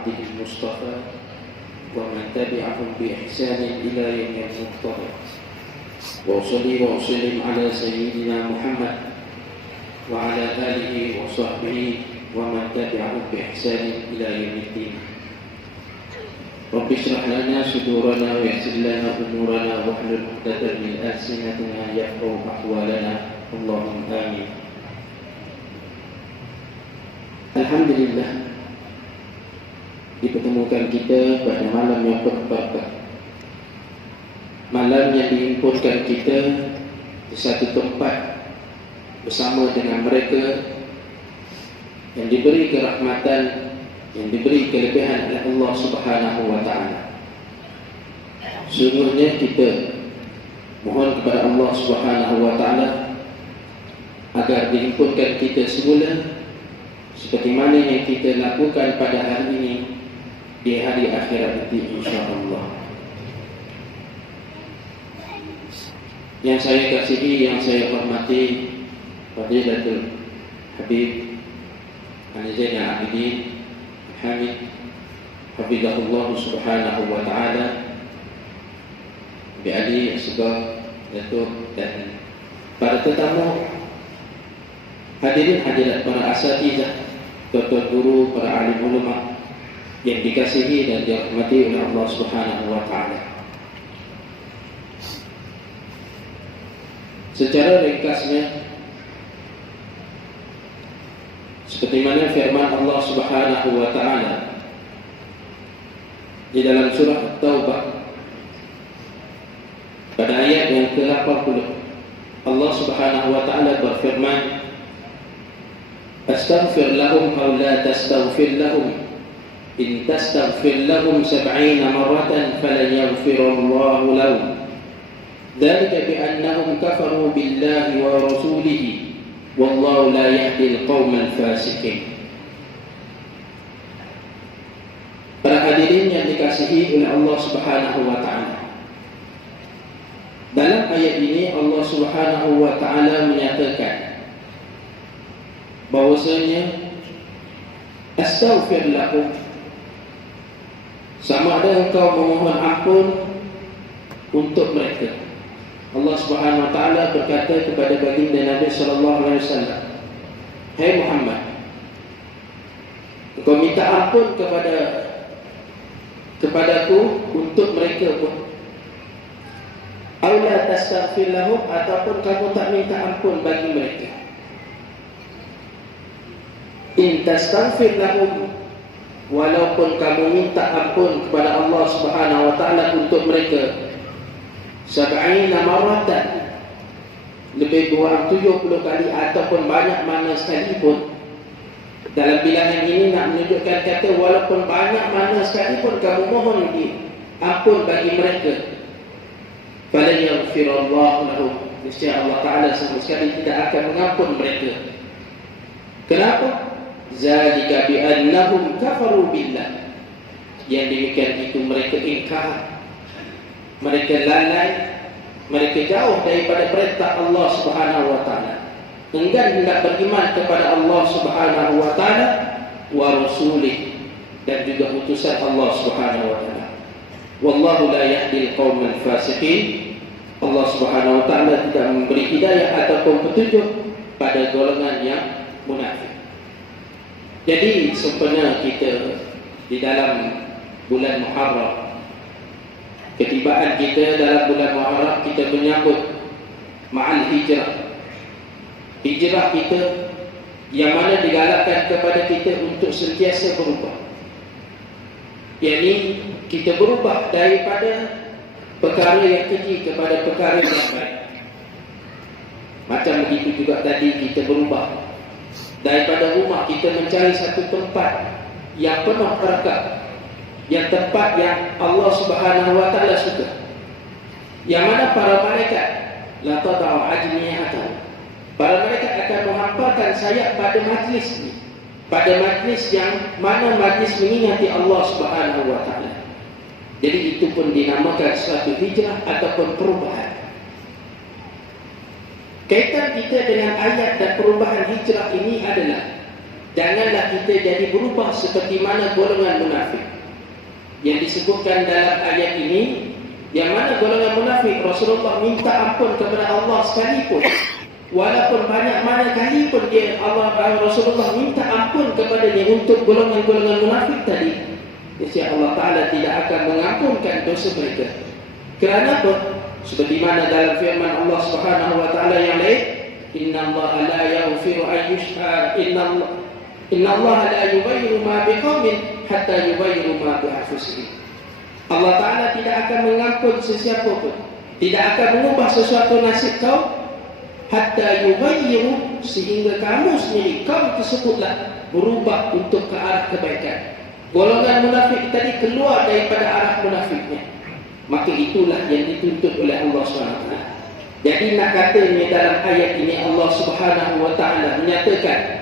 عبده المصطفى ومن تبعهم بإحسان إلى يوم المقتضى وأصلي وأسلم على سيدنا محمد وعلى آله وصحبه ومن تبعهم بإحسان إلى يوم الدين. رب اشرح لنا صدورنا ويسر لنا أمورنا واحلل عقدة من ألسنتنا يفقهوا أحوالنا اللهم آمين. Alhamdulillah, dipertemukan kita pada malam yang berbarakah, malam yang dihimpunkan kita di satu tempat bersama dengan mereka yang diberi kerahmatan, yang diberi kelebihan oleh Allah Subhanahu wa ta'ala. Sungguhnya kita mohon kepada Allah Subhanahu wa ta'ala agar dihimpunkan kita semula seperti mana yang kita lakukan pada hari ini di hari akhirat nanti insya-Allah. Yang saya kasihi, yang saya hormati, Fadilatul Habib Zainal Abidin Hamid Hafizahullah Subhanahu wa ta'ala, Abi Ali Asghar, Datuk, dan para tetamu, hadirin hadirat, para asatidzah, tuan-tuan guru, para alim ulama yang dikasihi dan dirahmati oleh Allah Subhanahu wa ta'ala. Secara ringkasnya, seperti mana firman Allah Subhanahu wa ta'ala di dalam surah At-Taubah pada ayat yang ke-80, Allah Subhanahu wa ta'ala berfirman, astaghfir lahum aw la tastaghfir lahum in tastaghfir lahum 70 marratan falan yaghfirallahu lahum dzalika bi annahum kafaru billahi wa rasulihi wallahu la yahdi al-qaumal fasiqin. Para hadirin yang dikasihi oleh Allah Subhanahu wa ta'ala, dalam ayat ini Allah Subhanahu wa ta'ala menyatakan bahwasanya astaghfir lahum, sama ada engkau memohon ampun untuk mereka. Allah Subhanahu wa ta'ala berkata kepada baginda Nabi sallallahu alaihi wasallam, hai Muhammad, engkau minta ampun kepadaku untuk mereka pun. Aw la tastaghfir lahum, ataupun kamu tak minta ampun bagi mereka. In tastaghfir lahum, walaupun kamu minta ampun kepada Allah Subhanahu wa ta'ala untuk mereka 70 marratan, lebih kurang 70 kali ataupun banyak mana sekalipun. Dalam bilangan ini nak menunjukkan kata walaupun banyak mana sekalipun kamu mohon ampun bagi mereka, fala yaghfirallahu lahum, niscaya Allah Ta'ala sama sekali tidak akan mengampun mereka. Kenapa? Zalika bi annahum kafaru billah, yang demikian itu mereka ingkar, mereka lalai, mereka jauh daripada perintah Allah Subhanahu wa ta'ala, enggan hendak beriman kepada Allah Subhanahu wa ta'ala wa rasulih, dan juga utusan Allah Subhanahu wa ta'ala. Wallahu la yahdil qaumal fasiqin, Allah Subhanahu wa ta'ala tidak memberi hidayah ataupun petunjuk pada golongan yang munafik. Jadi sempena kita di dalam bulan Muharram, ketibaan kita dalam bulan Muharram, kita menyambut ma'al hijrah, hijrah kita yang mana digalakkan kepada kita untuk sentiasa berubah, yakni kita berubah daripada perkara yang keji kepada perkara yang baik. Macam begitu juga tadi kita berubah daripada rumah kita mencari satu tempat yang penuh berkat, yang tempat yang Allah Subhanahu wa ta'ala suka, yang mana para malaikat la tadau ajnihatan, para malaikat akan menghamparkan sayap pada majlis ini, pada majlis yang mana majlis mengingati Allah Subhanahu wa ta'ala. Jadi itu pun dinamakan suatu hijrah ataupun perubahan. Kaitan kita dengan ayat dan perubahan hijrah ini adalah Janganlah kita jadi berubah seperti mana golongan munafik yang disebutkan dalam ayat ini. Yang mana golongan munafik Rasulullah minta ampun kepada Allah sekalipun, walaupun banyak mana kali pun Rasulullah minta ampun kepadanya untuk golongan-golongan munafik tadi, insya Allah Ta'ala tidak akan mengampunkan dosa mereka. Kerana apa? Seperti mana dalam firman Allah Subhanahu Wa Ta'ala yang lain, Inna Allah la yaghfiru an yushraka Inna Allah la yughayyiru ma biqaumin hatta yughayyiru ma bi anfusihim. Allah Ta'ala tidak akan mengampun sesiapa pun, tidak akan mengubah sesuatu nasib kau hatta yughayyiru, sehingga kamu sendiri, kau tersebutlah berubah untuk ke arah kebaikan. Golongan munafik tadi keluar daripada arah munafiknya, maka itulah yang dituntut oleh Allah SWT. Jadi nak katanya dalam ayat ini Allah Subhanahu Wa Ta'ala menyatakan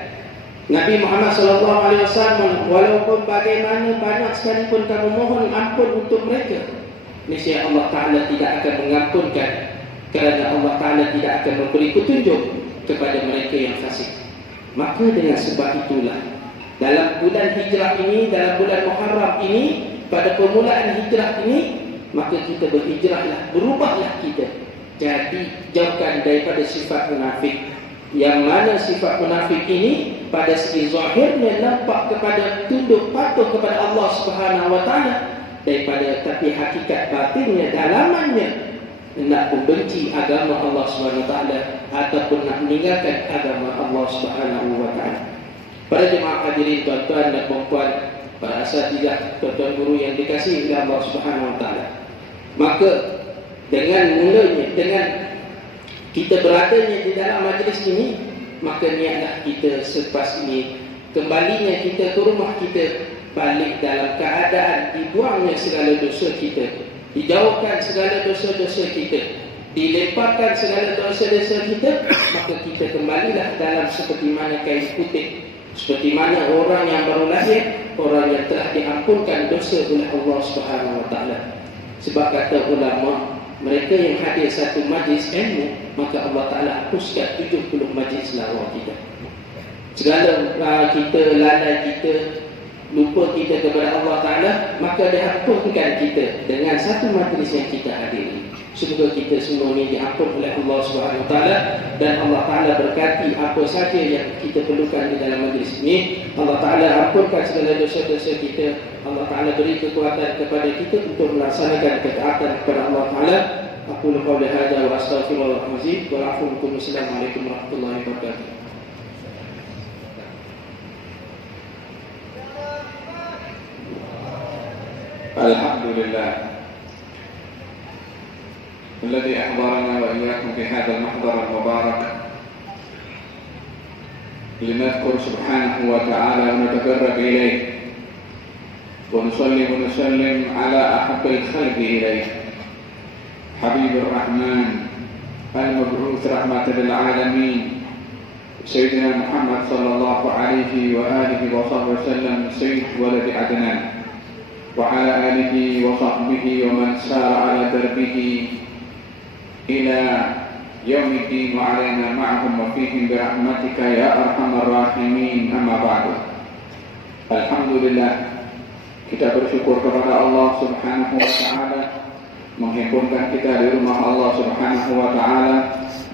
Nabi Muhammad SAW, walaupun bagaimana banyak sekalipun kamu mohon ampun untuk mereka, niscaya Allah Ta'ala tidak akan mengampunkan, kerana Allah Ta'ala tidak akan memberi petunjuk kepada mereka yang fasik. Maka dengan sebab itulah dalam bulan hijrah ini, dalam bulan Muharram ini, pada permulaan hijrah ini, maka kita berhijrahlah, berubahlah kita. Jadi jauhkan daripada sifat munafik, yang mana sifat munafik ini pada segi zahirnya nampak kepada tunduk patuh kepada Allah Subhanahu Wa Ta'ala, tapi hakikat batinnya, dalamannya nak membenci agama Allah Subhanahu Wa Ta'ala ataupun nak meninggalkan agama Allah Subhanahu Wa Ta'ala. Para jemaah hadirin tuan-tuan dan puan-puan, para asatidzah, tuan-tuan guru yang dikasihi oleh Allah Subhanahu Wa Ta'ala, maka dengan kita beradanya di dalam majlis ini, maka niatlah kita selepas ini, kembalinya kita ke rumah kita, balik dalam keadaan dibuangnya segala dosa kita, dijauhkan segala dosa-dosa kita, dilemparkan segala dosa-dosa kita, maka kita kembalilah dalam seperti mana kain putih, seperti mana orang yang baru lahir, orang yang telah diampunkan dosa oleh Allah Subhanahu Wa Ta'ala. Sebab kata ulama, mereka yang hadir satu majlis ilmu, maka Allah Ta'ala hapuskan 70 majlis lawak kita. Segala kita lalai, kita lupa kita kepada Allah Ta'ala, maka dia ampunkan kita dengan satu majlis yang kita hadiri. Semoga kita semua ini diampun oleh Allah Subhanahu Wa Ta'ala, dan Allah Ta'ala berkati apa saja yang kita perlukan di dalam majlis ini. Allah Ta'ala ampunkan segala dosa-dosa kita. Allah Ta'ala beri kekuatan kepada kita untuk melaksanakan ketaatan kepada Allah Ta'ala. Aku qawli hadza wa astaghfirullahalazim wa a'udzu Assalamualaikum warahmatullahi wabarakatuh. Alhamdulillah الذي أحضرنا وإياكم في هذا المحضر المبارك لنذكر سبحانه وتعالى ونتقرب إليه ونصلي ونسلم على أحب الخلق إليه حبيب الرحمن المبعوث رحمة للعالمين سيدنا محمد صلى الله عليه وآله وصحبه وسلم سيد ولد عدنان وعلى آله وصحبه ومن سار على دربه إلى يوم الدين وعلينا معهم وفيهم برحمتك يا أرحم الراحمين. أما بعد, Alhamdulillah, kita bersyukur kepada Allah Subhanahu Wa Ta'ala menghimpunkan kita di rumah Allah Subhanahu Wa Ta'ala,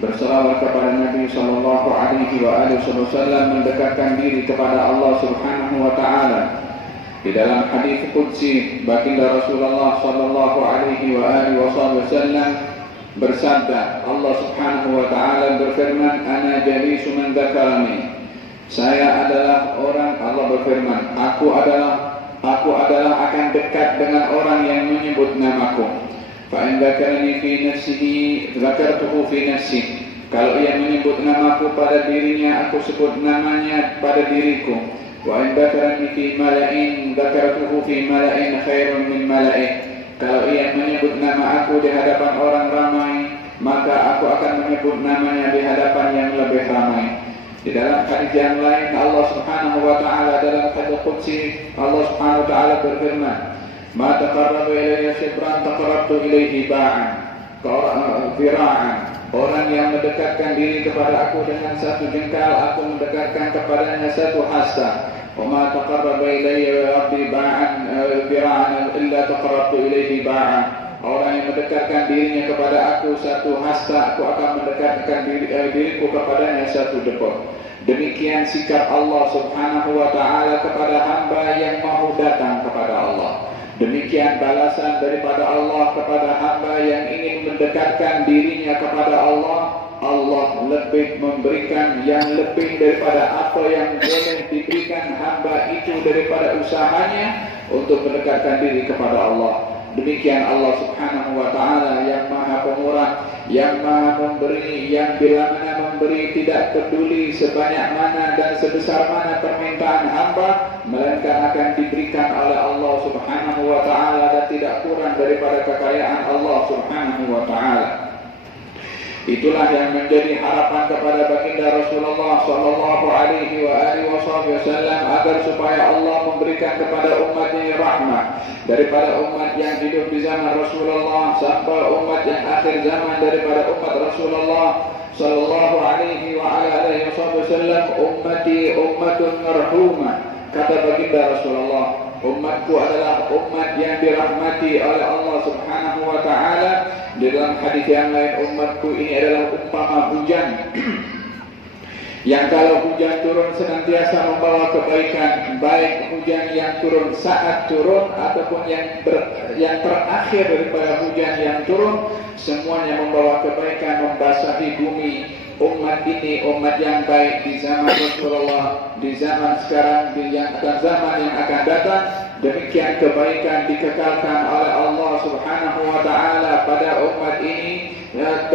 berselawat kepada Nabi Sallallahu Alaihi Wasallam, mendekatkan diri kepada Allah Subhanahu Wa Ta'ala. Di dalam hadis qudsi, baginda Rasulullah Sallallahu Alaihi Wasallam bersabda, Allah Subhanahu Wa Ta'ala berfirman, Ana jalisu man dzakarani, saya adalah orang, Allah berfirman, aku adalah akan dekat dengan orang yang menyebut namaku. Fa in dzakarani fi nafsihi dzakartuhu fi nafsi, kalau ia menyebut namaku pada dirinya, aku sebut namanya pada diriku. Wa in dzakarani fi mala'in dzakartuhu fi mala'in khairun min mala'in, kalau ia menyebut nama aku di hadapan orang ramai, maka aku akan menyebut namanya di hadapan yang lebih ramai. Di dalam hadis yang lain, Allah Subhanahu Wa Ta'ala dalam hadis qudsi, Allah Subhanahu Wa Ta'ala berfirman, Ma taqarraba ilayya shibran taqarrabtu ilayhi ba'an, zira'an. Orang yang mendekatkan diri kepada aku dengan satu jengkal, aku mendekatkan kepadanya satu hasta. وَمَا تَقَرَّبَ إِلَيَّ عَبْدِي بِرَاعًا إِلَّا تَقَرَّبْتُ إِلَيْهِ بَاعًا. Orang yang mendekatkan dirinya kepada aku satu hasta, aku akan mendekatkan diriku kepadanya satu depot. Demikian sikap Allah Subhanahu wa ta'ala kepada hamba yang mau datang kepada Allah. Demikian balasan daripada Allah kepada hamba yang ingin mendekatkan dirinya kepada Allah. Allah lebih memberikan yang lebih daripada apa yang boleh diberikan hamba itu daripada usahanya untuk mendekatkan diri kepada Allah. Demikian Allah Subhanahu wa ta'ala yang maha pemurah, yang maha memberi, yang bila mana memberi tidak peduli sebanyak mana dan sebesar mana permintaan hamba, melainkan akan diberikan oleh Allah Subhanahu wa ta'ala dan tidak kurang daripada kekayaan Allah Subhanahu wa ta'ala. Itulah yang menjadi harapan kepada baginda Rasulullah sallallahu alaihi wasallam agar supaya Allah memberikan kepada umatnya rahmat daripada umat yang hidup di zaman Rasulullah sampai umat yang akhir zaman daripada umat Rasulullah sallallahu alaihi wasallam. Ummati ummatun marhumah, kata baginda Rasulullah, umatku adalah umat yang dirahmati oleh Allah Subhanahu wa ta'ala. Di dalam hadis yang lain, umatku ini adalah umpama hujan yang kalau hujan turun senantiasa membawa kebaikan, baik hujan yang turun saat turun ataupun yang terakhir daripada hujan yang turun, semuanya membawa kebaikan, membasahi bumi. Umat ini umat yang baik di zaman Rasulullah, di zaman sekarang, dan zaman yang akan datang. Demikian kebaikan dikekalkan oleh Allah Subhanahu wa ta'ala pada umat ini, dan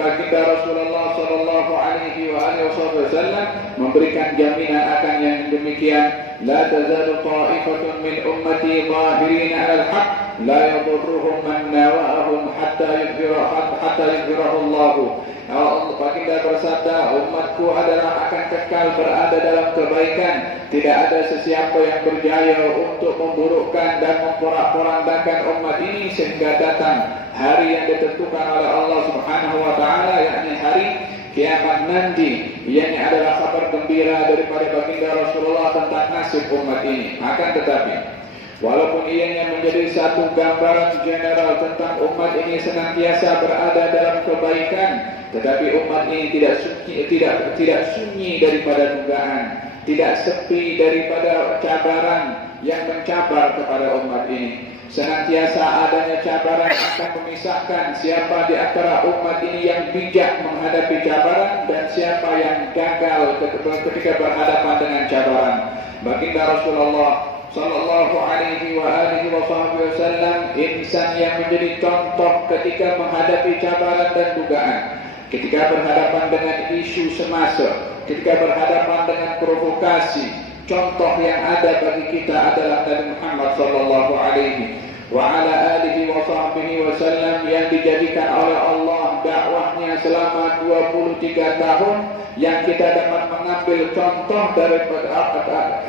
baginda Rasulullah sallallahu alaihi wasallam memberikan jaminan akan yang demikian. La tazalu ta'ifatun min ummati zahirin 'alal haqq la yadurruhum man nawa'ahum hatta yudhhirahu Allah. Baginda bersabda, umatku adalah akan kekal berada dalam kebaikan. Tidak ada sesiapa yang berjaya untuk memburukkan dan memporak-porandakan umat ini sehingga datang hari yang ditentukan oleh Allah Subhanahu wa ta'ala, yakni hari kiamat nanti. Ini adalah kabar gembira daripada baginda Rasulullah tentang nasib umat ini. Akan tetapi, walaupun ianya menjadi satu gambaran general tentang umat ini senantiasa berada dalam kebaikan, tetapi umat ini tidak sunyi daripada dugaan, tidak sepi daripada cabaran yang mencabar kepada umat ini. Senantiasa adanya cabaran akan memisahkan siapa di antara umat ini yang bijak menghadapi cabaran dan siapa yang gagal ketika berhadapan dengan cabaran. Baginda Rasulullah sallallahu alaihi wasallam insan yang menjadi contoh ketika menghadapi cabaran dan dugaan, ketika berhadapan dengan isu semasa, ketika berhadapan dengan provokasi. Contoh yang ada bagi kita adalah Nabi Muhammad sallallahu alaihi wasallam yang dijadikan oleh Allah dakwahnya selama 23 tahun, yang kita dapat mengambil contoh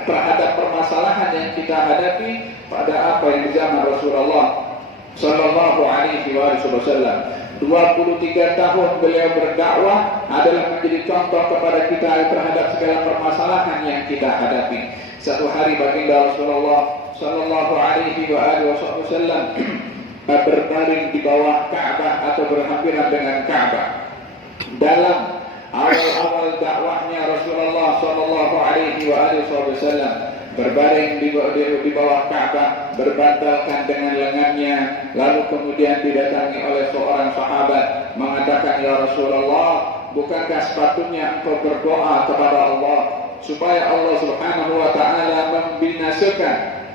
terhadap permasalahan yang kita hadapi pada apa yang di zaman Rasulullah sallallahu alaihi wasallam. 23 tahun beliau berdakwah adalah menjadi contoh kepada kita terhadap segala permasalahan yang kita hadapi. Satu hari baginda Rasulullah sallallahu alaihi wasallam berbaring di bawah Ka'bah atau berhampiran dengan Ka'bah. Dalam awal-awal dakwahnya Rasulullah sallallahu alaihi wasallam berbaring di bawah Ka'bah, berbantalkan dengan lengannya, lalu kemudian didatangi oleh seorang sahabat mengatakan, "Ya Rasulullah, bukankah sepatutnya engkau berdoa kepada Allah supaya Allah Subhanahu wa ta'ala membinasakan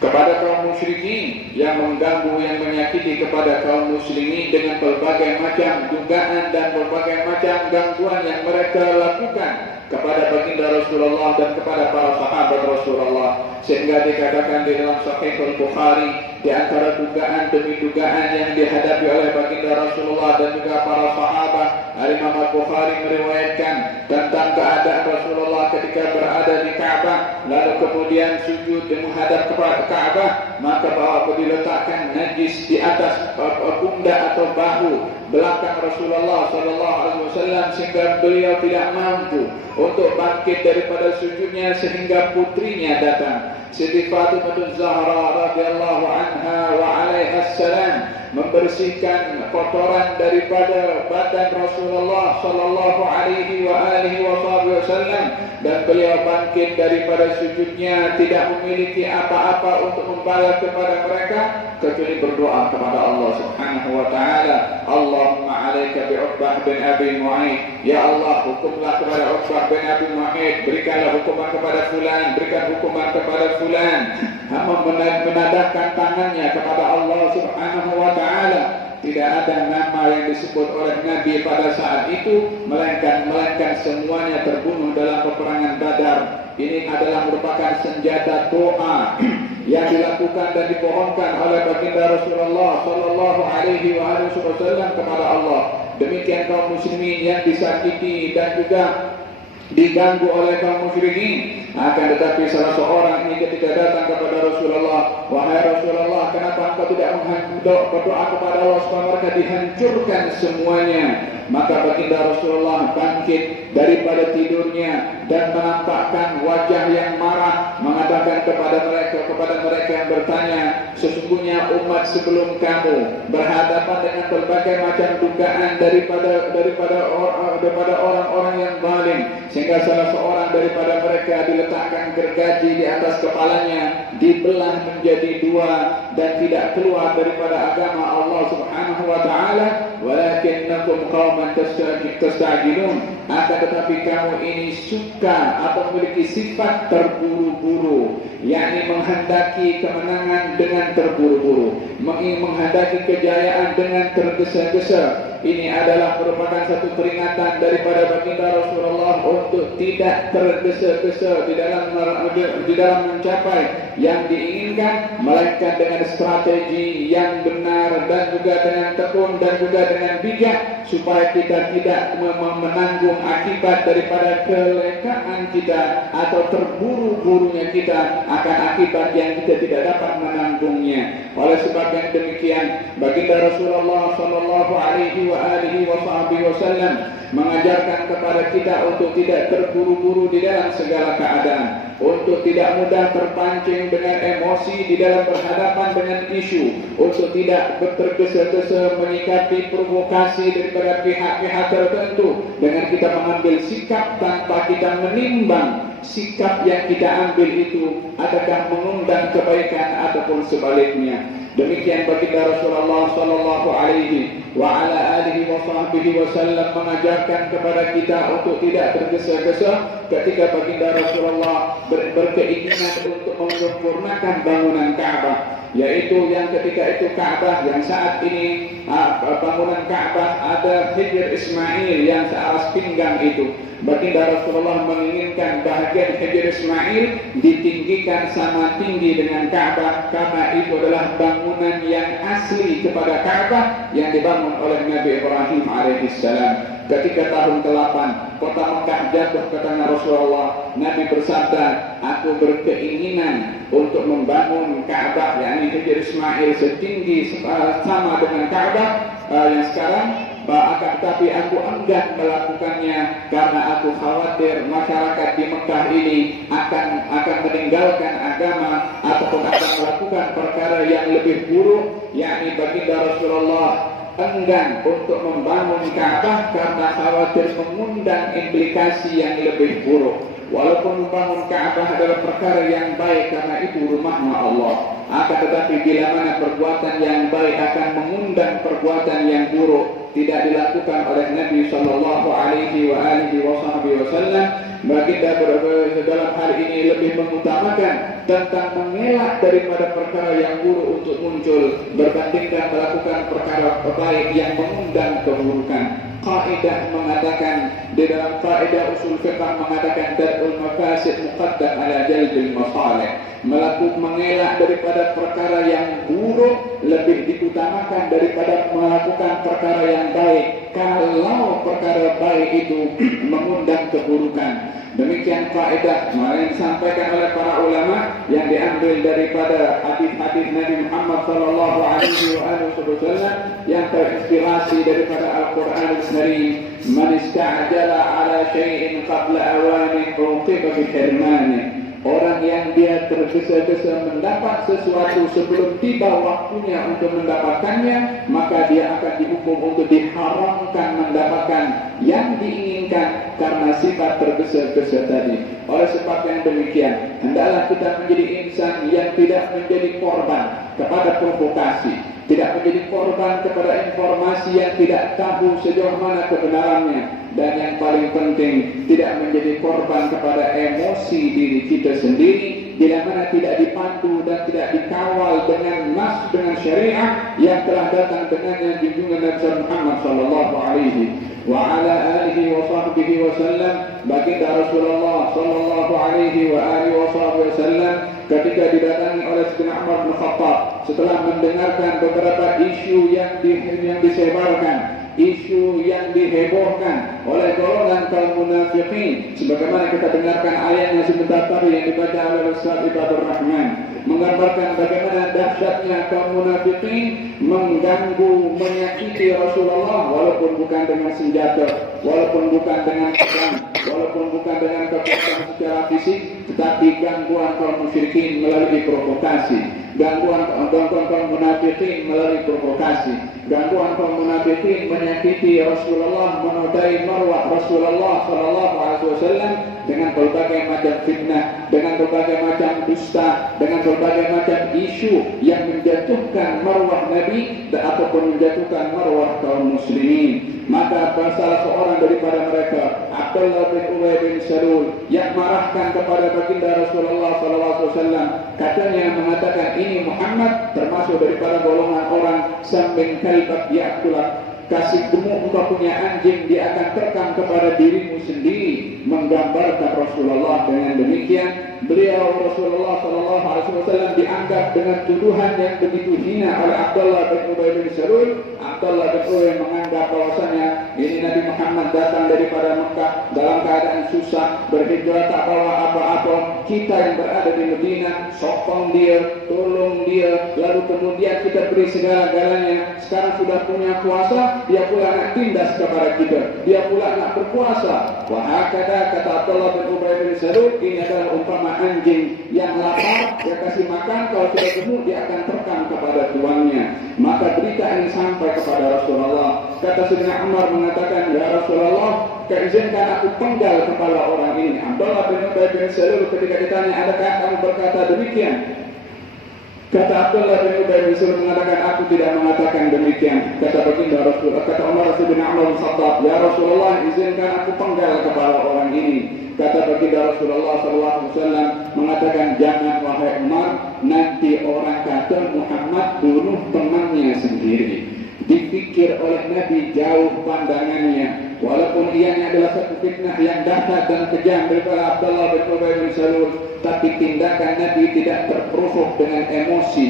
kepada kaum musyrikin yang mengganggu, yang menyakiti kepada kaum muslimin dengan berbagai macam dugaan dan berbagai macam gangguan yang mereka lakukan kepada baginda Rasulullah dan kepada para sahabat Rasulullah." Sehingga dikatakan di dalam Sahih Al-Bukhari di antara dugaan demi dugaan yang dihadapi oleh baginda Rasulullah dan juga para sahabat. Imam Al-Bukhari meriwayatkan tentang keadaan Rasulullah ketika berada di Ka'bah, lalu kemudian sujud dan menghadap kepada Ka'bah, maka bahwa diletakkan najis di atas pundak atau bahu belakang Rasulullah SAW, sehingga beliau tidak mampu untuk bangkit daripada sujudnya, sehingga putrinya datang, Siti Fatimah Zahra radhiyallahu anha wa alaiha salam, membersihkan kotoran daripada badan Rasulullah sallallahu alaihi wasallam, dan beliau bangkit daripada sujudnya tidak memiliki apa-apa untuk membalas kepada mereka kecuali berdoa kepada Allah Subhanahu wa taala. Allahumma 'alaika bi Uqbah bin Abi Mu'aid, ya Allah, hukumlah kepada Uqbah bin Abi Mu'aid, berikanlah hukuman kepada fulan, berikan hukuman kepada fulan. Menadahkan tangannya kepada Allah Subhanahu wa taala. Tidak ada nama yang disebut oleh Nabi pada saat itu, melainkan semuanya terbunuh dalam peperangan Badar. Ini adalah merupakan senjata doa yang dilakukan dan dipohonkan oleh baginda Rasulullah sallallahu alaihi wasallam kepada Allah. Demikian kaum muslimin yang disakiti dan juga diganggu oleh kaum musyrikin. Akan tetapi salah seorang ini ketika datang kepada Rasulullah, wahai Rasulullah, kenapa engkau tidak berdoa kepada Allah supaya mereka dihancurkan semuanya? Maka baginda Rasulullah bangkit daripada tidurnya dan menampakkan wajah yang marah, mengatakan kepada mereka yang bertanya, sesungguhnya umat sebelum kamu berhadapan dengan berbagai macam dugaan daripada orang-orang yang zalim, sehingga salah seorang daripada mereka diletakkan gergaji di atas kepalanya, dibelah menjadi dua dan tidak keluar daripada agama Allah Subhanahu wa taala. Walakinnakum qauman tastajilun, akan tetapi kamu ini suka atau memiliki sifat terburu-buru, yakni menghendaki kemenangan dengan terburu-buru, menghendaki kejayaan dengan tergesa-gesa. Ini adalah merupakan satu peringatan daripada baginda Rasulullah untuk tidak tergesa-gesa di dalam mencapai yang diinginkan, melainkan dengan strategi yang benar dan juga dengan tekun dan juga dengan bijak, supaya kita tidak menanggung akibat daripada kelekaan kita atau terburu-burunya kita akan akibat yang kita tidak dapat menanggungnya. Oleh sebab yang demikian, baginda Rasulullah sallallahu alaihi wasallam mengajarkan kepada kita untuk tidak terburu-buru di dalam segala keadaan, untuk tidak mudah terpancing dengan emosi di dalam berhadapan dengan isu, untuk tidak tergesa-gesa menyikapi provokasi daripada pihak-pihak tertentu dengan kita mengambil sikap tanpa kita menimbang sikap yang kita ambil itu adakah mengundang kebaikan ataupun sebaliknya. Demikian baginda Rasulullah sallallahu alaihi wasallam mengajarkan kepada kita untuk tidak tergesa-gesa ketika baginda Rasulullah berkeinginan untuk menyempurnakan bangunan Ka'bah, yaitu yang ketika itu Ka'bah yang saat ini bangunan Ka'bah ada Hijr Ismail yang searas pinggang itu. Baginda Rasulullah menginginkan bahagian Hijr Ismail ditinggikan sama tinggi dengan Ka'bah, karena itu adalah bangunan yang asli kepada Ka'bah yang dibangun oleh Nabi Ibrahim alaihissalam. Ketika tahun ke-8 kota Mekah jatuh ke tangan Rasulullah, Nabi bersabda, aku berkeinginan untuk membangun Ka'bah, yakni Hijr Ismail setinggi sama dengan Ka'bah yang sekarang. Akan tetapi aku enggan melakukannya karena aku khawatir masyarakat di Mekah ini akan meninggalkan agama ataupun akan melakukan perkara yang lebih buruk, yakni baginda Rasulullah enggan untuk membangun Ka'bah karena khawatir mengundang implikasi yang lebih buruk. Walaupun membangun Ka'bah adalah perkara yang baik karena itu rumahnya Allah, akan tetapi bila mana perbuatan yang baik akan mengundang perbuatan yang buruk tidak dilakukan oleh Nabi sallallahu alaihi wasallam, baginda dalam hal ini lebih mengutamakan tentang mengelak daripada perkara yang buruk untuk muncul berbandingkan melakukan perkara baik yang mengundang keburukan. kaidah mengatakan, di dalam kaidah usul fiqh mengatakan darul mafasid muqaddam ala jalbil masalih. Mengelak daripada perkara yang buruk lebih diutamakan daripada melakukan perkara yang baik, kalau perkara baik itu mengundang keburukan. Demikian kaidah yang disampaikan oleh para ulama yang diambil daripada hadis-hadis Nabi Muhammad sallallahu alaihi wasallam yang terinspirasi daripada Al-Qur'an Al-Karim. Man ista'jala ala syai'in qabla awani uqiba bi hirmani. Orang yang dia tergesa-gesa mendapat sesuatu sebelum tiba waktunya untuk mendapatkannya, maka dia akan dihukum untuk diharamkan mendapatkan yang diinginkan karena sifat tergesa-gesa tadi. Oleh sebab yang demikian, hendaklah kita menjadi insan yang tidak menjadi korban kepada provokasi, tidak menjadi korban kepada informasi yang tidak tahu sejauh mana kebenarannya, dan yang paling penting tidak menjadi korban kepada emosi diri kita sendiri, bila mana tidak dipandu dan tidak dikawal dengan nas, dengan syariat yang telah datang dengannya junjungan Nabi Muhammad sallallahu alaihi wa ala alihi wa sahbihi wasallam. Baginda Rasulullah sallallahu alaihi wa alihi wasallam ketika didatangi oleh Sayyidina Umar bin Khattab setelah mendengarkan beberapa isu yang disebarkan, isu yang dihebohkan oleh golongan kaum munafikin, sebagaimana kita dengarkan ayatnya sebentar tadi yang dibaca oleh Ustaz Ibadur Rahman, menggambarkan bagaimana dahsyatnya kaum munafikin mengganggu, menyakiti Rasulullah walaupun bukan dengan senjata, walaupun bukan dengan pedang, walaupun bukan dengan kekuatan secara fisik, tetapi gangguan kaum musyrikin melalui provokasi, gangguan kaum munafikin melalui provokasi, gangguan kaum munafikin menyakiti Rasulullah, menodai marwah Rasulullah sallallahu alaihi wasallam dengan berbagai macam fitnah, dengan berbagai macam dusta, dengan berbagai macam isu yang menjatuhkan marwah Nabi ataupun menjatuhkan marwah kaum muslimin. Maka salah seorang daripada mereka, Abdullah bin Ubay bin Salul, yang marahkan kepada baginda Rasulullah sallallahu alaihi wasallam, katanya mengatakan, ini Muhammad termasuk daripada golongan orang sambing kalbak ya'kulak, kasih gemuk engkau punya anjing, dia akan terkam kepada dirimu sendiri. Menggambarkan Rasulullah dengan demikian, beliau Rasulullah sallallahu alaihi wasallam dianggap dengan tuduhan yang begitu hina oleh Abdullah bin Ubay bin Salul. Abdullah bin Ubay menganggap bahwasanya ini Nabi Muhammad datang daripada Mekah dalam keadaan susah, berhijrah tak bawa apa-apa, kita yang berada di Madinah sokong dia, tolong dia, lalu kemudian kita beri segala-galanya. Sekarang sudah punya kuasa, dia pula nak tindas kepada kita, dia pula nak berkuasa. Wahakada, kata Abdullah bin Ubay bin Salul, ini adalah umpama anjing yang lapar, dia kasih makan, kalau sudah gemuk dia akan terkam kepada tuannya. Maka berita ini sampai kepada Rasulullah. Kata Sayyidina Umar mengatakan, ya Rasulullah, izinkan aku penggal kepala orang ini. Abdullah bin Ubay bin Salul ketika ditanya, adakah kamu berkata demikian? Kata Abdullah bin Ubay bin Salul mengatakan, aku tidak mengatakan demikian. Kata baginda Rasulullah, kata Umar bin Khattab, ya Rasulullah, izinkan aku penggal kepala orang ini. Kata baginda Rasulullah SAW mengatakan, jangan wahai Umar, nanti orang kata Muhammad bunuh temannya sendiri. Dipikir oleh Nabi jauh pandangannya, walaupun ianya adalah satu fitnah yang dahsyat dan kejam daripada Abdullah bin Ubay bin Salul, tapi tindakan Nabi tidak terprovok dengan emosi,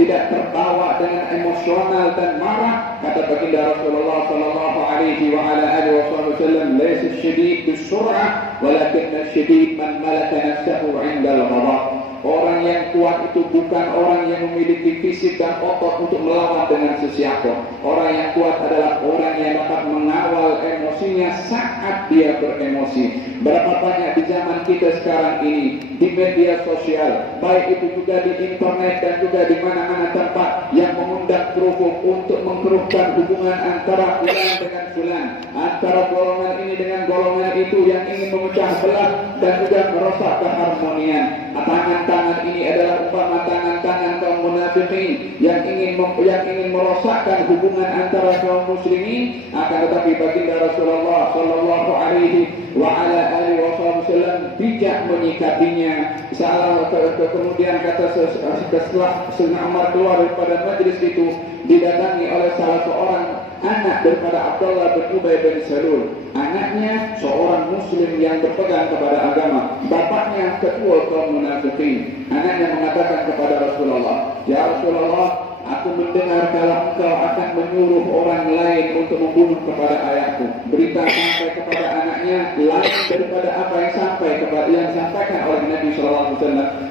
tidak terbawa dengan emosional dan marah. Kata baginda Rasulullah sallallahu alaihi wa ala alihi wasallam, "Laisa syadid bisur'ah, walakin syadid man malaka nafsahu 'inda al-ghadab." Orang yang kuat itu bukan orang yang memiliki fisik dan otot untuk melawan dengan sesiapa. Orang yang kuat adalah orang yang dapat mengawal emosinya saat dia beremosi. Berapa banyak di zaman kita sekarang ini, di media sosial, baik itu juga di internet dan juga di mana-mana tempat yang mengundang provok untuk mengkeruhkan hubungan antara fulan dengan fulan, antara golongan ini dengan golongan itu yang ingin memecah belah dan juga merosak keharmonian. Tangan-tangan ini adalah umpama tangan-tangan kaum munafikin yang ingin merosakkan hubungan antara kaum muslimin. Akan tetapi baginda Rasulullah sallallahu alaihi wa ala alihi wasallam bijak menyikapinya. Kemudian kata setelah Sayyidina Umar keluar daripada majlis itu, didatangi oleh salah seorang anak daripada Abdullah bin Ubay bin Salul. Anaknya seorang muslim yang berpegang kepada agama, bapaknya ketua kaum munafikin. Anaknya mengatakan kepada Rasulullah, "Ya Rasulullah, aku mendengar kalau engkau akan menyuruh orang lain untuk membunuh kepada ayahku." Berita sampai kepada anaknya lain daripada apa yang disampaikan oleh Nabi SAW.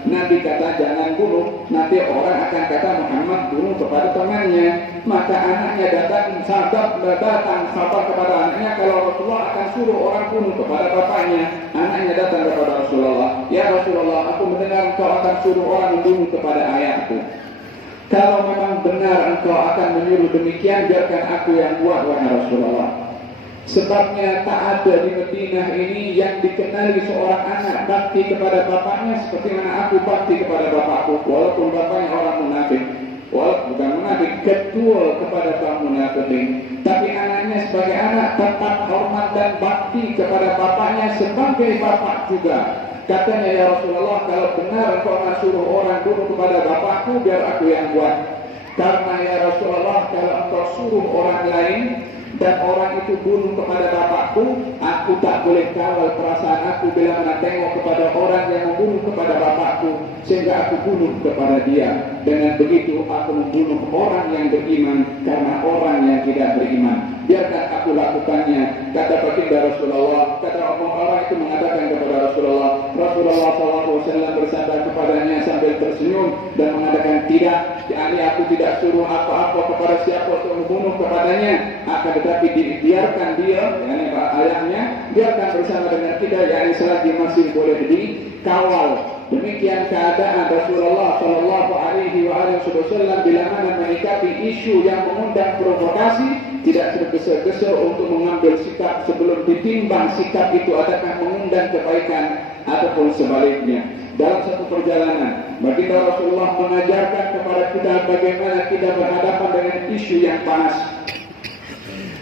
Nabi kata jangan bunuh, nanti orang akan kata Muhammad bunuh kepada temannya. Maka anaknya datang sabar kepada anaknya kalau Rasulullah akan suruh orang bunuh kepada bapaknya. Anaknya datang kepada Rasulullah, "Ya Rasulullah, aku mendengar engkau akan suruh orang membunuh kepada ayahku. Kalau memang benar engkau akan menyuruh demikian, biarkan aku yang buat, wahai Rasulullah. Sebabnya tak ada di Madinah ini yang dikenali seorang anak bakti kepada bapaknya seperti mana aku bakti kepada bapakku, walaupun bapaknya orang munafik, walaupun bukan munafik, ketua kepada kaum munafikin. Tapi anaknya sebagai anak tetap hormat dan bakti kepada bapaknya sebagai bapak juga." Katanya, "Ya Rasulullah, kalau benar engkau akan suruh orang bunuh kepada bapakku, biar aku yang buat. Karena ya Rasulullah, kalau engkau suruh orang lain dan orang itu bunuh kepada bapakku, aku tak boleh kawal perasaan aku bila mana tengok kepada orang yang membunuh kepada bapakku, sehingga aku bunuh kepada dia. Dengan begitu aku membunuh orang yang beriman karena orang yang tidak beriman. Biarkan aku lakukannya." Kata baginda Rasulullah, kata orang itu mengatakan kepada Rasulullah SAW bersabda kepadanya sambil tersenyum dan mengatakan, "Tidak, yakni aku tidak suruh apa-apa kepada siapa untuk membunuh kepadanya, akan tetapi dibiarkan dia, yakni ayahnya, biarkan bersama dengan kita, yakni selagi masih boleh dikawal." Demikian keadaan Rasulullah SAW bila mana menyikapi isu yang mengundang provokasi, tidak tergesa-gesa untuk mengambil sikap sebelum ditimbang sikap itu adakah mengundang kebaikan ataupun sebaliknya. Dalam satu perjalanan, baginda Rasulullah mengajarkan kepada kita bagaimana kita berhadapan dengan isu yang panas.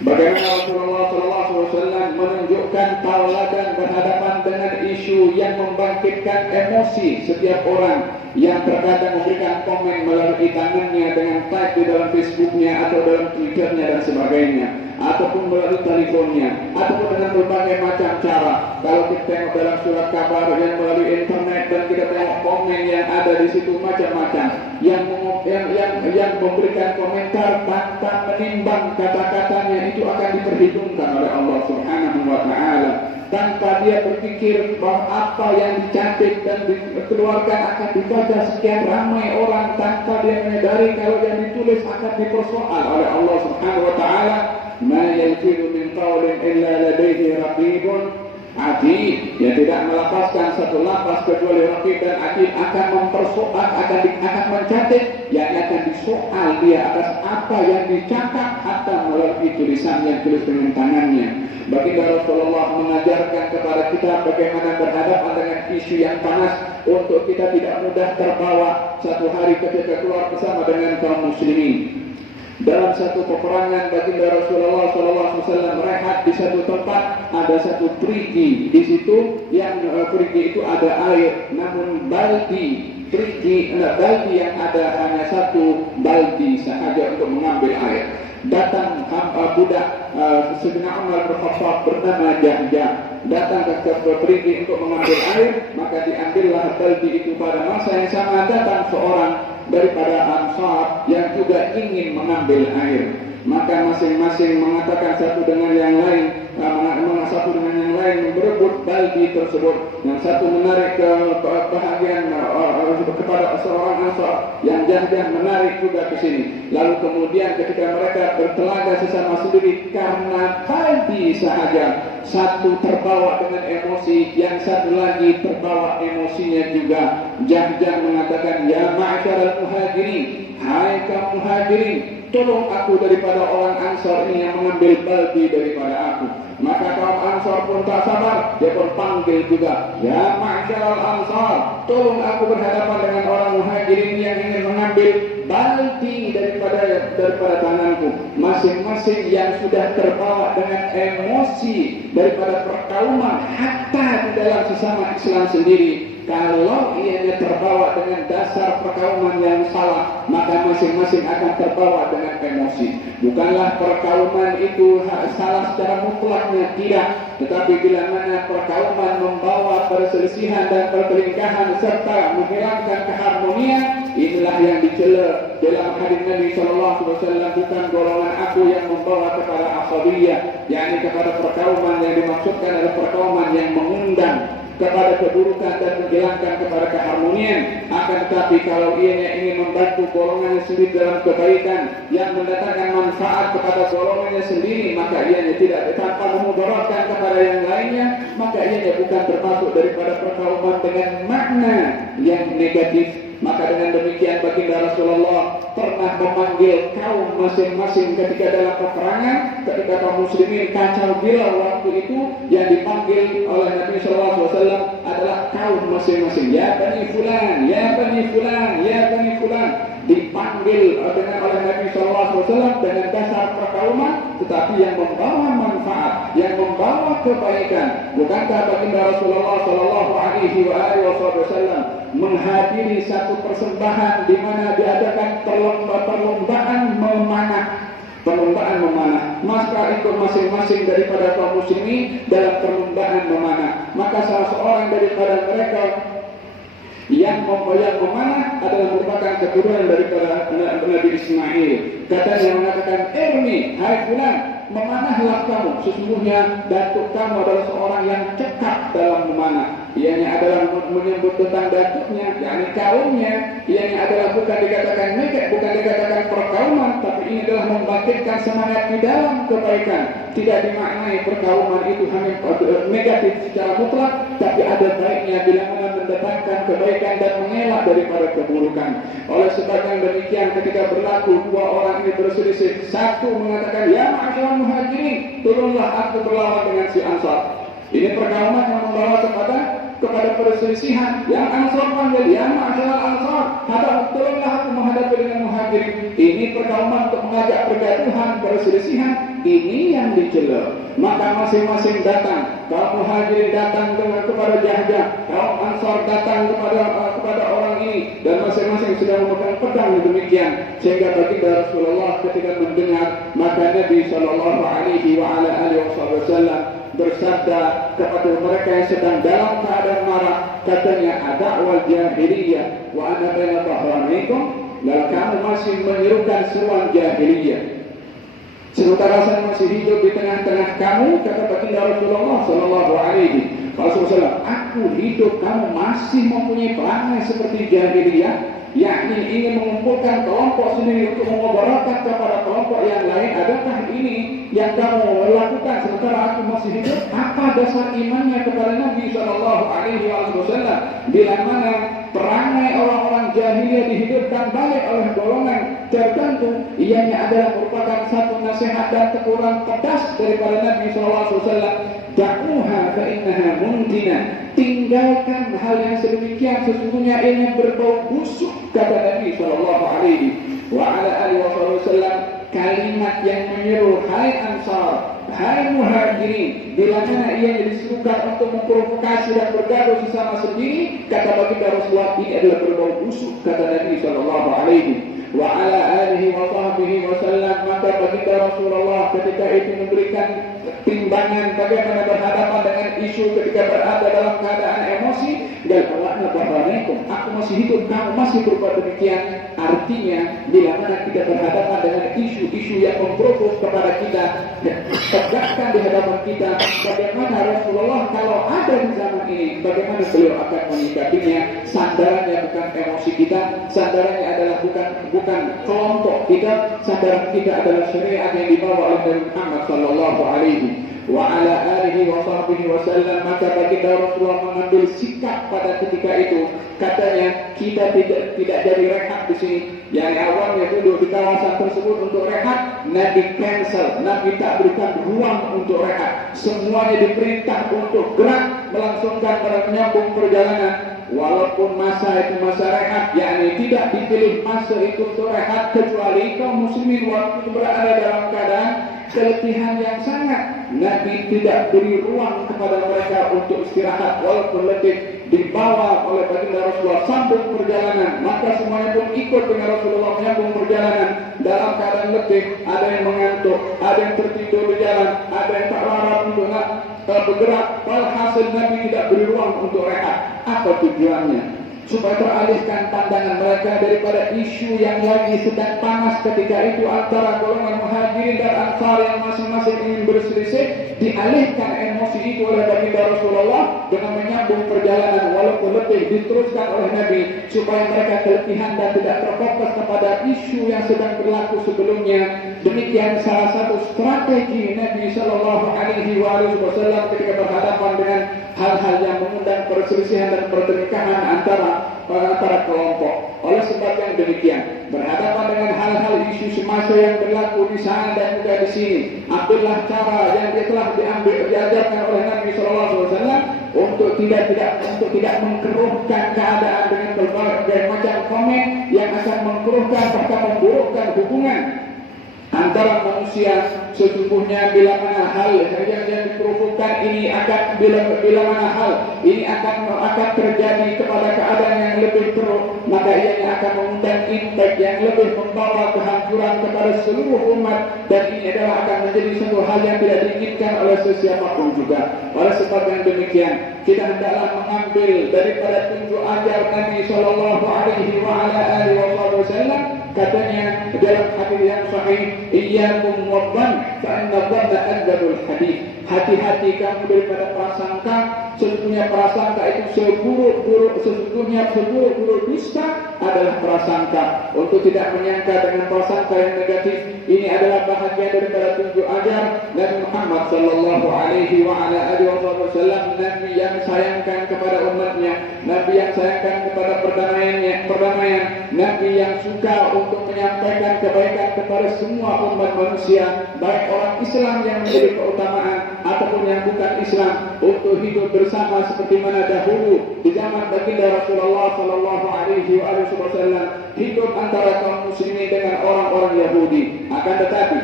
Bagaimana Rasulullah SAW menunjukkan tauladan berhadapan dengan isu yang membangkitkan emosi setiap orang yang terkadang memberikan komen melalui tangannya dengan type di dalam Facebooknya atau dalam Twitternya dan sebagainya, ataupun melalui teleponnya, ataupun dengan berbagai macam cara. Kalau kita tengok dalam surat kabar yang melalui internet dan kita tengok komen yang ada di situ macam-macam, yang memberikan komentar tanpa menimbang kata-katanya, itu akan diperhitungkan oleh Allah Subhanahu wa Ta'ala. Tanpa dia berpikir bahwa apa yang dicantik dan dikeluarkan akan dibaca sekian ramai orang, tanpa dia menyadari kalau yang ditulis akan dipersoal oleh Allah Subhanahu wa Ta'ala. "Ma yalfidu min qawlin illa ladaihi raqibun atid." Dia tidak melepaskan satu lafaz kecuali raqib dan atid akan mempersoal, akan mencatat, yang akan disoal dia atas apa yang dicatat atau melalui tulisan yang tulis dengan tangannya. Baginda Rasulullah mengajarkan kepada kita bagaimana berhadapan dengan isu yang panas untuk kita tidak mudah terbawa satu hari ketika keluar bersama dengan kaum muslimin. Dalam satu peperangan, baginda Rasulullah SAW rehat di satu tempat, ada satu perigi di situ, yang perigi itu ada air, namun baldi yang ada hanya satu baldi sahaja untuk mengambil air. Datang budak Sayyidina Umar bin Khattab bernama Jahjah, datang ke perigi untuk mengambil air, maka diambillah baldi itu. Pada masa yang sama datang seorang daripada Ansar yang juga ingin mengambil air. Maka masing-masing mengatakan satu dengan yang lain, berebut baldi tersebut. Yang satu menarik ke bahagian kepada seorang Ansar, yang Jahjah menarik juga ke sini. Lalu kemudian ketika mereka bertelaga sesama sendiri karena baldi sahaja, satu terbawa dengan emosi, yang satu lagi terbawa emosinya juga. Jahjah mengatakan, "Ya ma'syaral muhajirin, hai kaum muhajirin, tolong aku daripada orang Ansar ini yang mengambil baldi daripada aku." Maka kaum Ansar pun tak sabar, dia pun panggil juga, "Ya ma'syaral Ansar, tolong aku berhadapan dengan orang muhajirin yang ingin mengambil baldi daripada tanganku." Masing-masing yang sudah terbawa dengan emosi daripada perkauman hatta di dalam sesama Islam sendiri, kalau ianya terbawa dengan dasar perkauman yang salah, maka masing-masing akan terbawa dengan emosi. Bukanlah perkauman itu salah secara mutlaknya, tidak. Tetapi bila mana perkauman membawa perselisihan dan pertelingkahan serta menghilangkan keharmonian, inilah yang dicela dalam hadis Nabi SAW, bukan golongan aku yang membawa kepada asabiyah, yakni kepada perkauman yang dimaksudkan adalah perkauman yang mengundang kepada keburukan dan menghilangkan kepada keharmonian. Akan tetapi kalau ianya ingin membantu golongannya sendiri dalam kebaikan yang mendatangkan manfaat kepada golongannya sendiri, maka ianya tidak tanpa memudaratkan kepada yang lainnya, maka ianya bukan termasuk daripada perkauman dengan makna yang negatif. Maka dengan demikian baginda Rasulullah pernah memanggil kaum masing-masing ketika dalam peperangan, ketika kaum muslimin kacau bila waktu itu, yang dipanggil oleh Nabi SAW adalah kaum masing-masing. Ya Bani Fulan, ya Bani Fulan, ya Bani Fulan. Dipanggil dengan oleh Nabi SAW dengan dasar perkauman, tetapi yang membawa manfaat, yang membawa kebaikan. Bukankah baginda Rasulullah SAW menghadiri satu persembahan di mana diadakan perlombaan memanah, maka ikut masing-masing daripada kaum muslimin dalam perlombaan memanah. Maka salah seorang daripada mereka yang memanah adalah merupakan keturunan daripada Nabi Ismail. Katanya mengatakan, "Irmi, hai fulan, memanahlah kamu. Sesungguhnya datuk kamu adalah seorang yang cekap dalam memanah." Ianya adalah menyebut tentang datuknya, yakni kaumnya. Ianya adalah bukan dikatakan nekat, bukan dikatakan perkauman, tapi ini adalah membangkitkan semangat di dalam kebaikan. Tidak dimaknai perkauman itu hanya negatif secara mutlak, tapi ada baiknya bila mana mendatangkan kebaikan dan mengelak daripada keburukan. Oleh sebab yang demikian, ketika berlaku dua orang ini berselisih, satu mengatakan, "Ya ma'asyiral muhajirin, turunlah aku berlawan dengan si Ansar." Ini perkauman yang membawa kepada perselisihan. Yang Ansar panggil, "Ya ma'asyiral Ansar, turunlah aku menghadapi dengan muhajirin." Ini perkauman untuk mengajak pergaduhan, perselisihan. Ini yang dicela. Maka masing-masing datang. Kaum muhajirin datang kepada Jahjah, kaum Ansar datang kepada orang ini, dan masing-masing sedang memegang pedang demikian. Sehingga baginda Rasulullah ketika mendengar, maka Nabi SAW bersabda kepada mereka yang sedang dalam keadaan marah, katanya, "Ada'wal jahiliyah wa ana baina dhahranikum." Dan kamu masih menyerukan seruan jahiliyah, sementara saya masih hidup di tengah-tengah kamu. Kata baginda Rasulullah SAW, "Aku hidup, kamu masih mempunyai perangai seperti jahiliyah, yakni ingin mengumpulkan kelompok sendiri untuk memudaratkan kepada kelompok yang lain. Adakah ini yang kamu lakukan sementara aku masih hidup?" Apa dasar imannya kepada Nabi SAW? Bila mana perangai orang-orang jahiliyah dihidupkan balik oleh golongan tertentu, ianya adalah merupakan satu nasihat dan teguran pedas daripada Nabi SAW. "Da'uha fa innaha muntina." Tinggalkan hal yang sedemikian, sesungguhnya ini berbau busuk, kata Nabi SAW. Kalimat yang menyeru, "Hai Ansar, hai Muhajirin," bila mana ia disuruhkan untuk memprovokasi dan bergaduh sesama sendiri, kata baginda Rasulullah, ini adalah berbau busuk, kata Nabi SAW. Maka baginda Rasulullah ketika itu memberikan timbangan bagaimana berhadapan dengan isu ketika berada dalam keadaan emosi. Dan aku masih hidup, kamu masih berbuat demikian. Artinya bila mana kita berhadapan dengan isu-isu yang memprovok kepada kita, tegakkan di hadapan kita bagaimana Rasulullah kalau ada di zaman ini, bagaimana beliau akan menyikapinya. Sandarannya bukan emosi kita, sandarannya adalah bukan kelompok kita, sandaran kita adalah syariat yang dibawa oleh Nabi Muhammad SAW. Maka baginda Rasulullah mengambil sikap pada ketika itu. Katanya, kita tidak jadi rehat di sini. Yang awalnya duduk di kawasan tersebut untuk rehat, Nabi cancel, Nabi tak berikan ruang untuk rehat. Semuanya diperintah untuk gerak, melangsungkan menyambung perjalanan. Walaupun masa itu masa rehat, yakni tidak dipilih masa itu untuk rehat, kecuali kaum muslimin waktu itu berada dalam keadaan keletihan yang sangat. Nabi tidak beri ruang kepada mereka untuk istirahat walaupun letih. dibawa oleh baginda Rasulullah sambung perjalanan, maka semuanya pun ikut dengan Rasulullah menyambung perjalanan dalam keadaan letih. Ada yang mengantuk, ada yang tertidur di jalan, ada yang tak larat untuk bergerak. Walhasil Nabi tidak beri ruang untuk rehat. Apa tujuannya? Supaya teralihkan pandangan mereka daripada isu yang lagi sedang panas ketika itu antara golongan Muhajirin dan Ansar yang masing-masing ingin berselisih. Dialihkan emosi itu oleh baginda Rasulullah dengan menyambung perjalanan walaupun letih, diteruskan oleh Nabi supaya mereka keletihan dan tidak terfokus kepada isu yang sedang berlaku sebelumnya. Demikian salah satu strategi Nabi Shallallahu Alaihi Wasallam ketika berhadapan dengan hal-hal yang mengundang perselisihan dan pertengkaran antara kelompok. Oleh sebab yang demikian, berhadapan dengan hal-hal isu semasa yang berlaku di sana dan juga di sini, ambillah cara yang telah diajarkan oleh Nabi SAW untuk tidak mengkeruhkan keadaan dengan berbagai macam komen yang akan mengkeruhkan bahkan memburukkan hubungan antara manusia. Sesungguhnya bila mana hal yang dikeruhkan ini bila mana hal ini akan terjadi kepada keadaan yang lebih teruk, maka ianya akan mengundang impact yang lebih membawa kehancuran kepada seluruh umat, dan ini adalah akan menjadi satu hal yang tidak diinginkan oleh sesiapapun juga. Oleh sebab yang demikian, kita hendaklah mengambil daripada tunjuk ajar Nabi Sallallahu Alaihi Wasallam. Katanya dalam hadis yang sahih, iyyakum wadh-dhann fa inna dhanna akdzabul hadits. Hati-hati kamu daripada prasangka. Sesungguhnya prasangka itu seburuk-buruk dusta adalah prasangka. Untuk tidak menyangka dengan prasangka yang negatif, ini adalah bahagian daripada tunjuk ajar Nabi Muhammad Sallallahu Alaihi Wasallam, Nabi yang sayangkan kepada umatnya, Nabi yang sayangkan kepada perdamaian, Nabi yang suka untuk menyampaikan kebaikan kepada semua umat manusia, baik orang Islam yang menjadi keutamaan ataupun yang bukan Islam, untuk hidup bersama seperti mana dahulu di zaman baginda Rasulullah Sallallahu Alaihi Wasallam hidup antara kaum muslimin dengan orang-orang Yahudi. Akan tetapi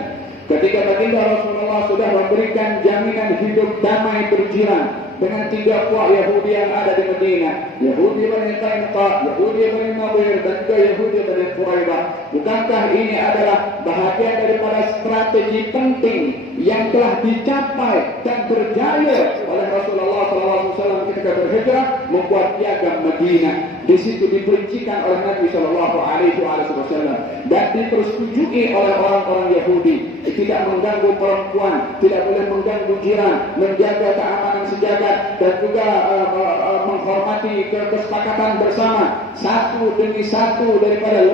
ketika baginda Rasulullah sudah memberikan jaminan hidup damai berjiran dengan tiga puak Yahudi yang ada di Madinah, Yahudi Bani Qainuqa, Yahudi Bani Nadir, dan juga Yahudi Bani Quraidah. Bukankah ini adalah bahagian daripada strategi penting yang telah dicapai dan berjaya oleh Rasulullah SAW ketika berhijrah membuat piagam Madinah? Di situ diperincikan oleh Nabi SAW dan dipersetujui oleh orang-orang Yahudi. Tidak mengganggu perempuan, tidak boleh mengganggu jiran, menjaga keamanan sejagat, dan juga menghormati kesepakatan bersama satu demi satu daripada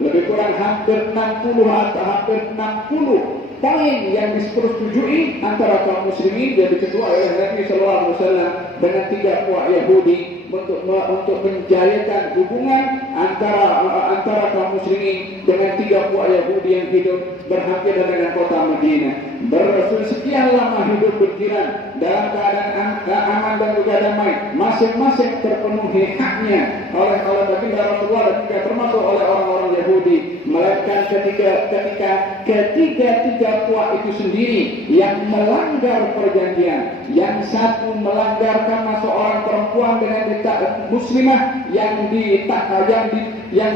lebih kurang hampir 60 atau hampir 60 poin yang disetujui antara kaum muslimin dan diketuai oleh Nabi SAW dengan tiga puak Yahudi untuk menjayakan hubungan antara kaum muslimin dengan tiga puak Yahudi yang hidup berhampiran dengan kota Madinah. Bersekian lama hidup berjiran dalam keadaan aman dan juga damai, masing-masing terpenuhi haknya oleh baginda Rasulullah dan juga termasuk oleh orang-orang Yahudi. Melainkan ketika ketiga puak itu sendiri yang melanggar perjanjian, yang satu melanggarkan seorang perempuan dengan muslimah yang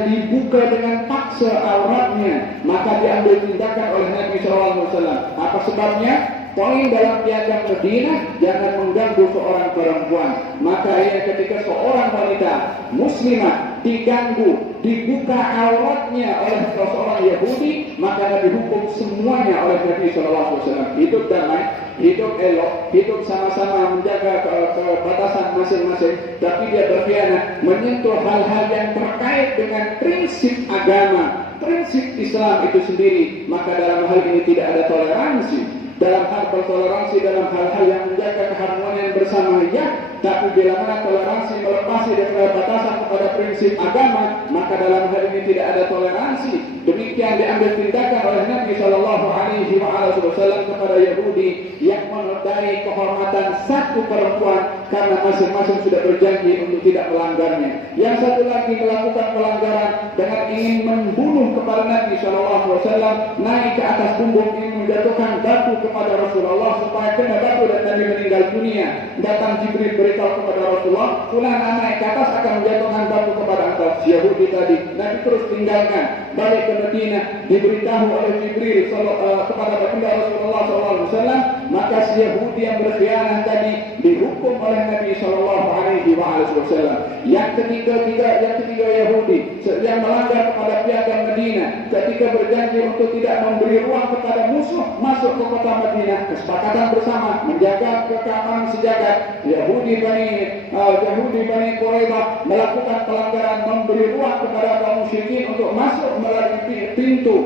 dibuka dengan paksa auratnya, maka diambil tindakan oleh Nabi SAW. Apa sebabnya? Poin dalam piagam Madinah, jangan mengganggu seorang perempuan. Maka ketika seorang wanita muslimah diganggu, dibuka auratnya oleh seorang Yahudi, maka Nabi hukum semuanya oleh Nabi SAW. Hidup damai, hidup elok, hidup sama-sama menjaga batasan masing-masing, tapi dia berkhianat menyentuh hal-hal yang terkait dengan prinsip agama, prinsip Islam itu sendiri. Maka dalam hal ini tidak ada toleransi. Dalam hal bertoleransi dalam hal-hal yang menjaga keharmonian bersama, ya, tapi bila mana toleransi melepasi daripada batasan kepada prinsip agama, maka dalam hal ini tidak ada toleransi. Demikian diambil tindakan oleh Nabi Shallallahu Alaihi Wasallam kepada Yahudi yang menodai kehormatan satu perempuan karena masing-masing sudah berjanji untuk tidak melanggarnya. Yang satu lagi melakukan pelanggaran dengan ingin membunuh kepada Nabi Shallallahu Alaihi Wasallam, naik ke atas punggung ingin menjatuhkan batu kepada Rasulullah supaya kena batu dan Nabi meninggal dunia. Datang Jibril beritahu kepada Rasulullah, fulan naik ke atas akan menjatuhkan batu kepada engkau. Si Yahudi tadi, Nabi terus tinggalkan, balik ke Madinah, diberitahu oleh Jibril kepada baginda Rasulullah SAW, maka si Yahudi yang berkhianat tadi dihukum oleh Nabi SAW. Yang ketiga Yahudi yang melanggar kepada piagam Madinah ketika berjanji untuk tidak memberi ruang kepada musuh masuk ke kota Madinah, kesepakatan bersama menjaga keamanan sejagat. Yahudi Bani Quraidah melakukan pelanggaran, memberi ruang kepada kaum musyrikin untuk masuk melalui pintu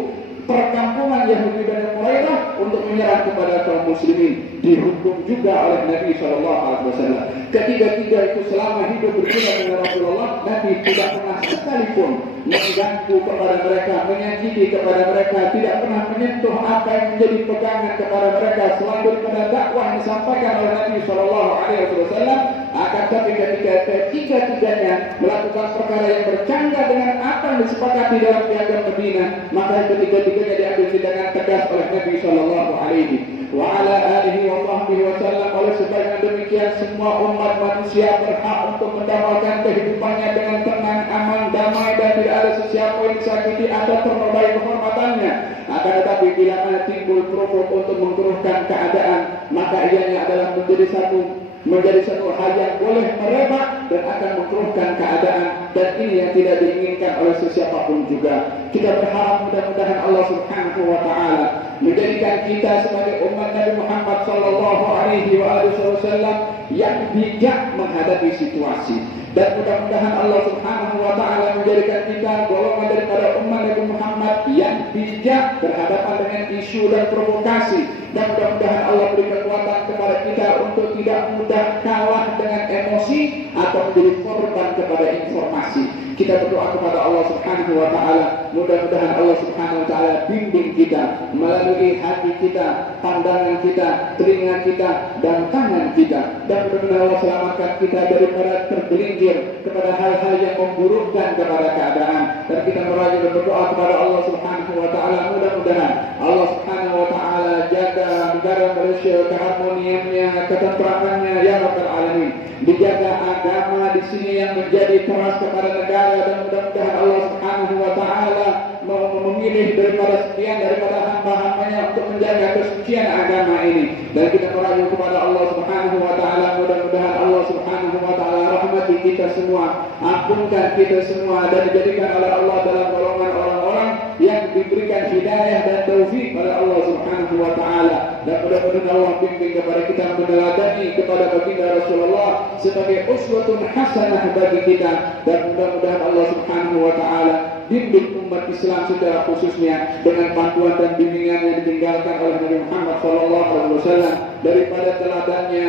perkampungan Yahudi Bani Quraidah untuk menyerang kepada kaum muslimin, dihukum juga oleh Nabi SAW. Ketiga-tiga itu selama hidup bersama dengan Rasulullah, Nabi tidak pernah sekalipun mengganggu kepada mereka, menyakiti kepada mereka, tidak pernah menyentuh apa yang menjadi pegangan kepada mereka selain daripada dakwah yang disampaikan oleh Nabi SAW. Akan tapi ketika ketiga-tiganya melakukan perkara yang bercanggah dengan apa yang disepakati dalam piagam Madinah, maka ketiga-tiganya diambil tindakan tegas oleh Nabi SAW. Oleh sebab yang demikian, semua umat manusia berhak untuk mendapatkan kehidupannya dengan tenang, aman, damai, dan tidak ada sesiapa yang disakiti atau ternodai kehormatannya. Akan tetapi bila mana timbul provok untuk mengkeruhkan keadaan, maka ianya adalah menjadi satu hal yang boleh merebak dan akan mengkeruhkan keadaan, dan ini yang tidak diinginkan oleh sesiapapun juga. Kita berharap mudah-mudahan Allah Subhanahu wa Ta'ala menjadikan kita sebagai umat Nabi Muhammad SAW yang bijak menghadapi situasi, dan mudah-mudahan Allah Subhanahu wa Ta'ala menjadikan kita golongan daripada umat Nabi Muhammad yang bijak berhadapan dengan isu dan provokasi, dan mudah-mudahan Allah beri kekuatan kepada kita untuk tidak mudah kalah dengan emosi atau menjadi korban kepada informasi. Kita berdoa kepada Allah Subhanahu wa Ta'ala, mudah-mudahan Allah Subhanahu wa Ta'ala bimbing kita melalui hati kita, pandangan kita, telinga kita, dan tangan kita, dan mudah-mudahan Allah selamatkan kita daripada tergelincir kepada hal-hal yang memburukkan kepada keadaan. Dan kita merajuk dan berdoa kepada Allah Subhanahu wa Ta'ala, mudah-mudahan Allah Subhanahu wa Ta'ala jaga negara Malaysia, keharmoniannya, ketentramannya, ya Rabbal Alamin. Dijaga agama di sini yang menjadi keras kepada negara, dan mudah-mudahan Allah Subhanahu wa Ta'ala memilih daripada hamba-hambanya untuk menjaga kesucian agama ini. Dan kita merajuk kepada Allah Subhanahu wa Ta'ala, mudah-mudahan Allah Subhanahu wa Ta'ala rahmati kita semua, ampunkan kita semua, dan dijadikan oleh Allah dalam golongan orang-orang yang diberikan hidayah dan taufik oleh Allah Subhanahu wa Ta'ala. Dan mudah-mudahan Allah bimbing kepada kita meneladani kepada baginda Rasulullah sebagai uswatun hasanah bagi kita, dan mudah-mudahan Allah Subhanahu wa Ta'ala bimbing umat Islam secara khususnya dengan panduan dan bimbingan yang ditinggalkan oleh Nabi Muhammad SAW daripada teladannya,